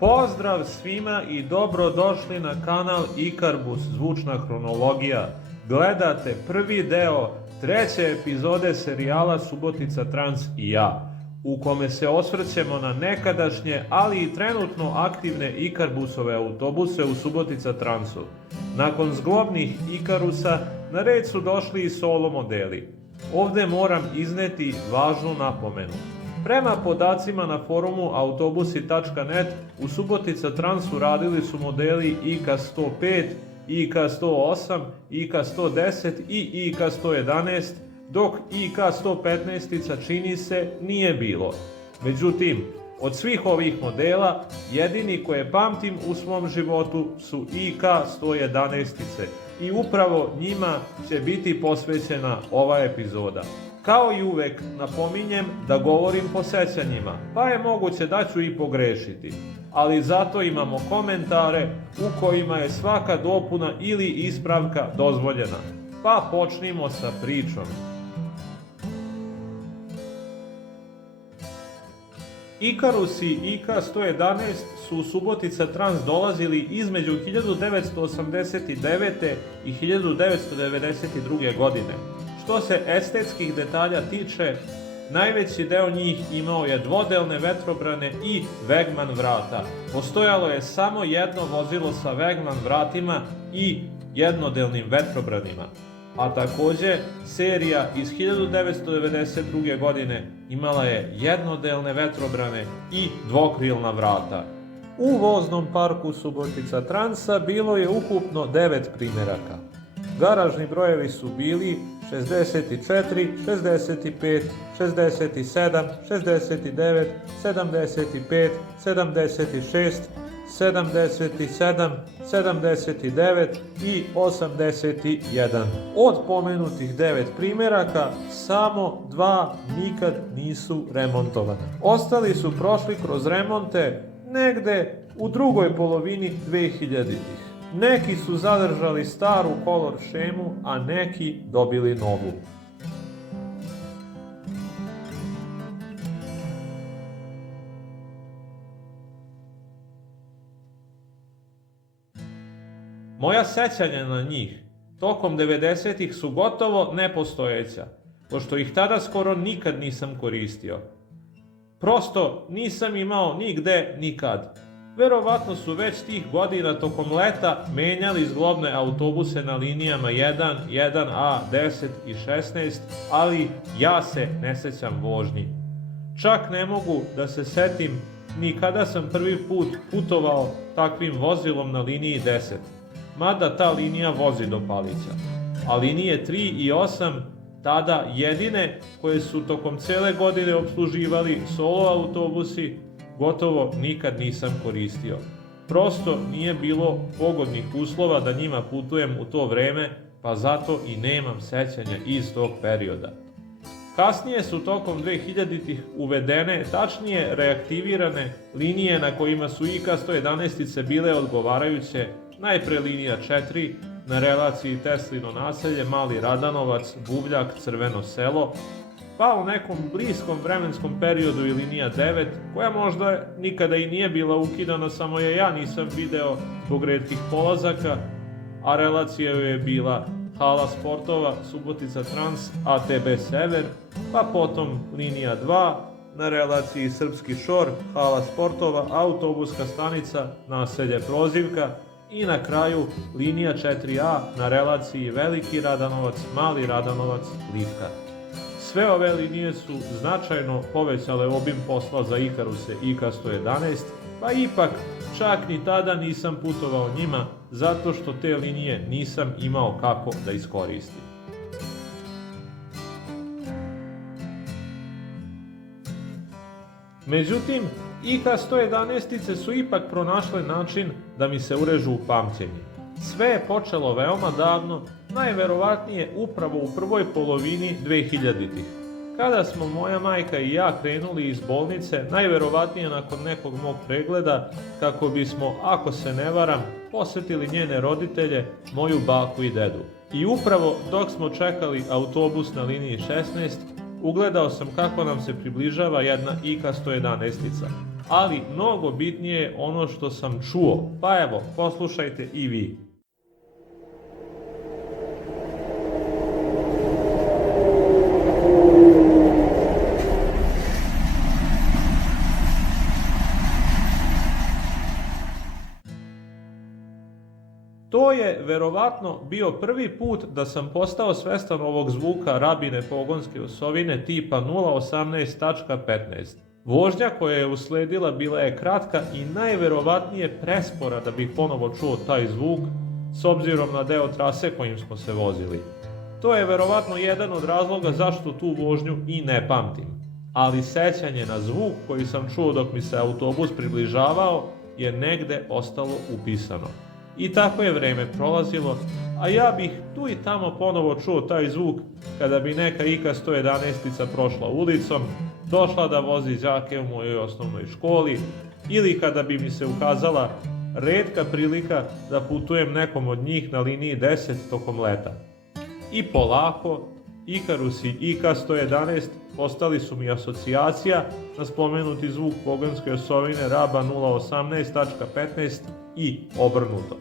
Pozdrav svima i dobrodošli na kanal Ikarbus zvučna hronologija. Gledate prvi deo treće epizode serijala Subotica Trans i ja, u kome se osvrćemo na nekadašnje, ali i trenutno aktivne Ikarbusove autobuse u Subotica Transu. Nakon zglobnih Ikarusa na red su došli i solo modeli. Ovde moram izneti važnu napomenu. Prema podacima na forumu autobusi.net, u Subotica Transu radili su modeli IK105, IK108, IK110 i IK111, dok IK115 čini se nije bilo. Međutim, od svih ovih modela, jedini koje pamtim u svom životu su IK111 i upravo njima će biti posvećena ova epizoda. Kao i uvek napominjem da govorim po sećanjima, pa je moguće da ću i pogrešiti, ali zato imamo komentare u kojima je svaka dopuna ili ispravka dozvoljena. Pa počnimo sa pričom. Ikarusi IK111 su u Subotica Trans dolazili između 1989. i 1992. godine. Što se estetskih detalja tiče, najveći deo njih imao je dvodelne vetrobrane i Wegmann vrata. Postojalo je samo jedno vozilo sa Wegmann vratima i jednodelnim vetrobranima. A takođe, serija iz 1992. godine imala je jednodelne vetrobrane i dvokrilna vrata. U voznom parku Subotica Transa bilo je ukupno 9 primeraka. Garažni brojevi su bili 64, 65, 67, 69, 75, 76, 77, 79 i 81. Od pomenutih 9 primeraka, samo 2 nikad nisu remontovane. Ostali su prošli kroz remonte negde u drugoj polovini 2000-ih. Neki su zadržali staru kolor šemu, a neki dobili novu. Moja sećanja na njih tokom 90-ih su gotovo nepostojeća, pošto ih tada skoro nikad nisam koristio. Prosto nisam imao nigde nikad. Verovatno su već tih godina tokom leta menjali zglobne autobuse na linijama 1, 1A, 10 i 16, ali ja se ne sećam vožnji. Čak ne mogu da se setim ni kada sam prvi put putovao takvim vozilom na liniji 10, mada ta linija vozi do Palića. A linije 3 i 8, tada jedine koje su tokom cele godine obsluživali solo autobusi, gotovo nikad nisam koristio. Prosto nije bilo pogodnih uslova da njima putujem u to vreme, pa zato i nemam sećanja iz tog perioda. Kasnije su tokom 2000-ih uvedene, tačnije reaktivirane linije na kojima su IK111 bile odgovarajuće, najpre linija 4 na relaciji Teslino naselje, Mali Radanovac, Buvljak, Crveno selo, pa u nekom bliskom vremenskom periodu i linija 9, koja možda nikada i nije bila ukidana, samo je ja nisam video zbog retkih polazaka, a relacija joj je bila Hala Sportova, Subotica Trans, ATB Sever, pa potom linija 2 na relaciji Srpski Šor, Hala Sportova, autobuska stanica, naselje Prozivka i na kraju linija 4A na relaciji Veliki Radanovac, Mali Radanovac, Livka. Sve ove linije su značajno povećale obim posla za Ikaruse IK111, pa ipak čak ni tada nisam putovao njima, zato što te linije nisam imao kako da iskoristim. Međutim, IK111 su ipak pronašle način da mi se urežu u pamćenje. Sve je počelo veoma davno, najverovatnije upravo u prvoj polovini 2000-ih. Kada smo moja majka i ja krenuli iz bolnice, najverovatnije nakon nekog mog pregleda, kako bismo, ako se ne varam, posetili njene roditelje, moju baku i dedu. I upravo dok smo čekali autobus na liniji 16, ugledao sam kako nam se približava jedna IK111. ali mnogo bitnije je ono što sam čuo. Pa evo, poslušajte i vi. To je verovatno bio prvi put da sam postao svestan ovog zvuka rabine pogonske osovine tipa 018.15. Vožnja koja je usledila bila je kratka i najverovatnije prespora da bih ponovo čuo taj zvuk, s obzirom na deo trase kojim smo se vozili. To je verovatno jedan od razloga zašto tu vožnju i ne pamtim. Ali sećanje na zvuk koji sam čuo dok mi se autobus približavao je negde ostalo upisano. I tako je vreme prolazilo, a ja bih tu i tamo ponovo čuo taj zvuk kada bi neka IKA 111-ica prošla ulicom, došla da vozi đake u mojoj osnovnoj školi, ili kada bi mi se ukazala retka prilika da putujem nekom od njih na liniji 10 tokom leta. I polako, Ikarus i IKA 111 postali su mi asocijacija na spomenuti zvuk pogonske osovine raba 018.15 i obrnuto.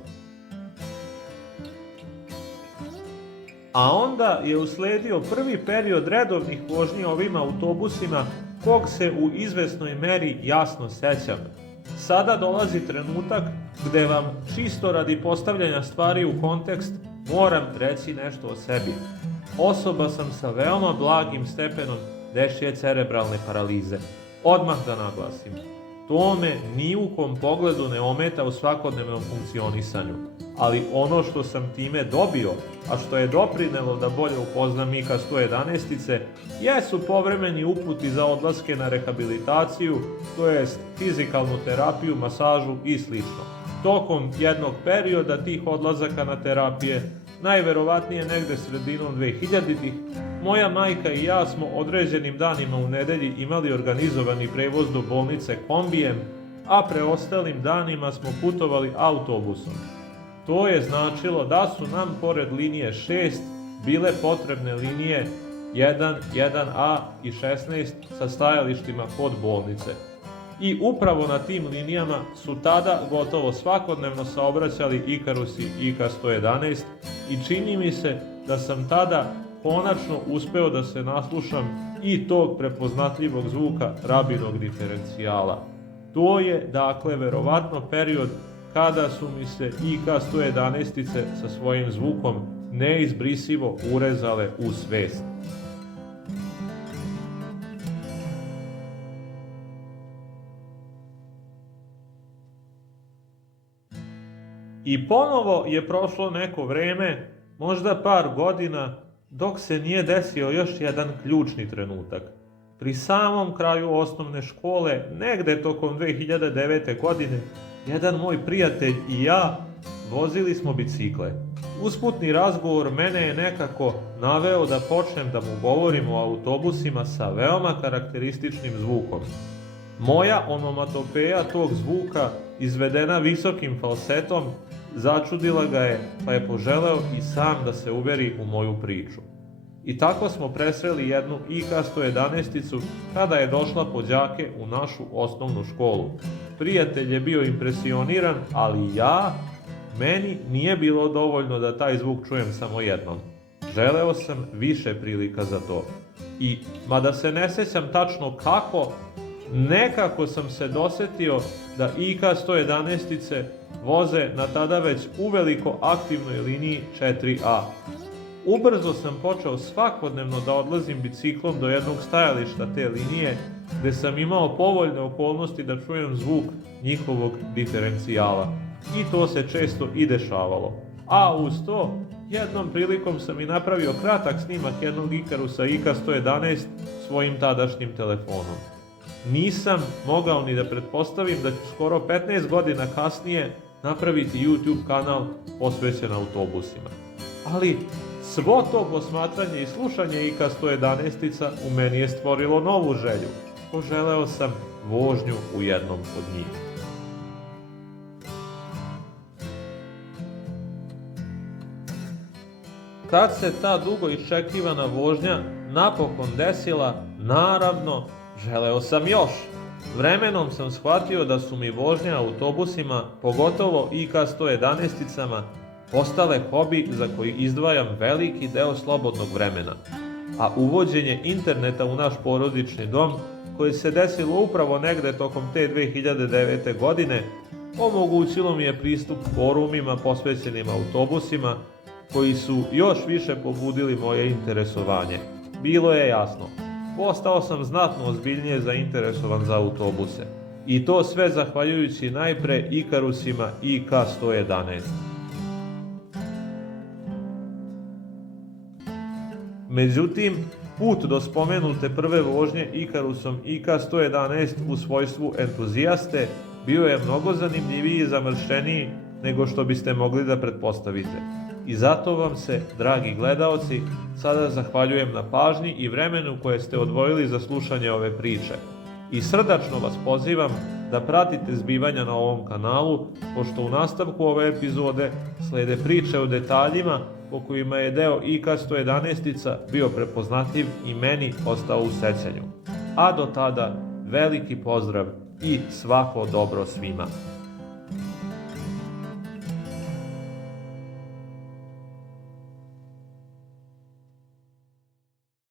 A onda je usledio prvi period redovnih vožnji ovim autobusima kog se u izvesnoj meri jasno sećam. Sada dolazi trenutak gde vam čisto radi postavljanja stvari u kontekst moram reći nešto o sebi. Osoba sam sa veoma blagim stepenom dečije cerebralne paralize. Odmah da naglasim, to me ni u kom pogledu ne ometa u svakodnevnom funkcionisanju, ali ono što sam time dobio, a što je doprinelo da bolje upoznam IKA 111-ice, jesu povremeni uputi za odlaske na rehabilitaciju, to jest fizikalnu terapiju, masažu i sl. Tokom jednog perioda tih odlazaka na terapije, najverovatnije negde sredinom 2000-ih, moja majka i ja smo određenim danima u nedelji imali organizovani prevoz do bolnice kombijem, a preostalim danima smo putovali autobusom. To je značilo da su nam pored linije 6 bile potrebne linije 1, 1A i 16 sa stajalištima kod bolnice. I upravo na tim linijama su tada gotovo svakodnevno saobraćali Ikarus i IKA 111 i čini mi se da sam tada konačno uspeo da se naslušam i tog prepoznatljivog zvuka rabinog diferencijala. To je, dakle, verovatno period kada su mi se IKA 111-ice sa svojim zvukom neizbrisivo urezale u svest. I ponovo je prošlo neko vreme, možda par godina, dok se nije desio još jedan ključni trenutak. Pri samom kraju osnovne škole, negde tokom 2009. godine, jedan moj prijatelj i ja vozili smo bicikle. Usputni razgovor mene je nekako naveo da počnem da mu govorim o autobusima sa veoma karakterističnim zvukom. Moja onomatopeja tog zvuka, izvedena visokim falsetom, začudila ga je, pa je poželeo i sam da se uveri u moju priču. I tako smo presreli jednu IKA 111-icu kada je došla po đake u našu osnovnu školu. Prijatelj je bio impresioniran, ali meni nije bilo dovoljno da taj zvuk čujem samo jednom. Želeo sam više prilika za to. I, mada se ne sećam tačno kako, nekako sam se dosetio da IKA 111-ice voze na tada već uveliko aktivnoj liniji 4A. Ubrzo sam počeo svakodnevno da odlazim biciklom do jednog stajališta te linije, gde sam imao povoljne okolnosti da čujem zvuk njihovog diferencijala. I to se često i dešavalo. A uz to, jednom prilikom sam i napravio kratak snimak jednog Ikarusa IKA 111 svojim tadašnjim telefonom. Nisam mogao ni da pretpostavim da ću skoro 15 godina kasnije napraviti YouTube kanal posvećen autobusima. Ali svo to posmatranje i slušanje IKA 111-ica u meni je stvorilo novu želju. Poželeo sam vožnju u jednom od njih. Kad se ta dugo iščekivana vožnja napokon desila, naravno, želeo sam još. Vremenom sam shvatio da su mi vožnje autobusima, pogotovo IK-111-icama, postale hobi za koji izdvajam veliki deo slobodnog vremena, a uvođenje interneta u naš porodični dom, koje se desilo upravo negde tokom te 2009. godine, omogućilo mi je pristup forumima posvećenim autobusima, koji su još više pobudili moje interesovanje. Bilo je jasno, postao sam znatno ozbiljnije zainteresovan za autobuse. I to sve zahvaljujući najpre Ikarusima IK-111. Međutim, put do spomenute prve vožnje Ikarusom IK-111 u svojstvu entuzijaste bio je mnogo zanimljiviji i zamršeniji nego što biste mogli da pretpostavite. I zato vam se, dragi gledaoci, sada zahvaljujem na pažnji i vremenu koje ste odvojili za slušanje ove priče. I srdačno vas pozivam da pratite zbivanja na ovom kanalu, pošto u nastavku ove epizode slede priče o detaljima po kojima je deo IK-111-ica bio prepoznatljiv i meni ostao u sećanju. A do tada, veliki pozdrav i svako dobro svima!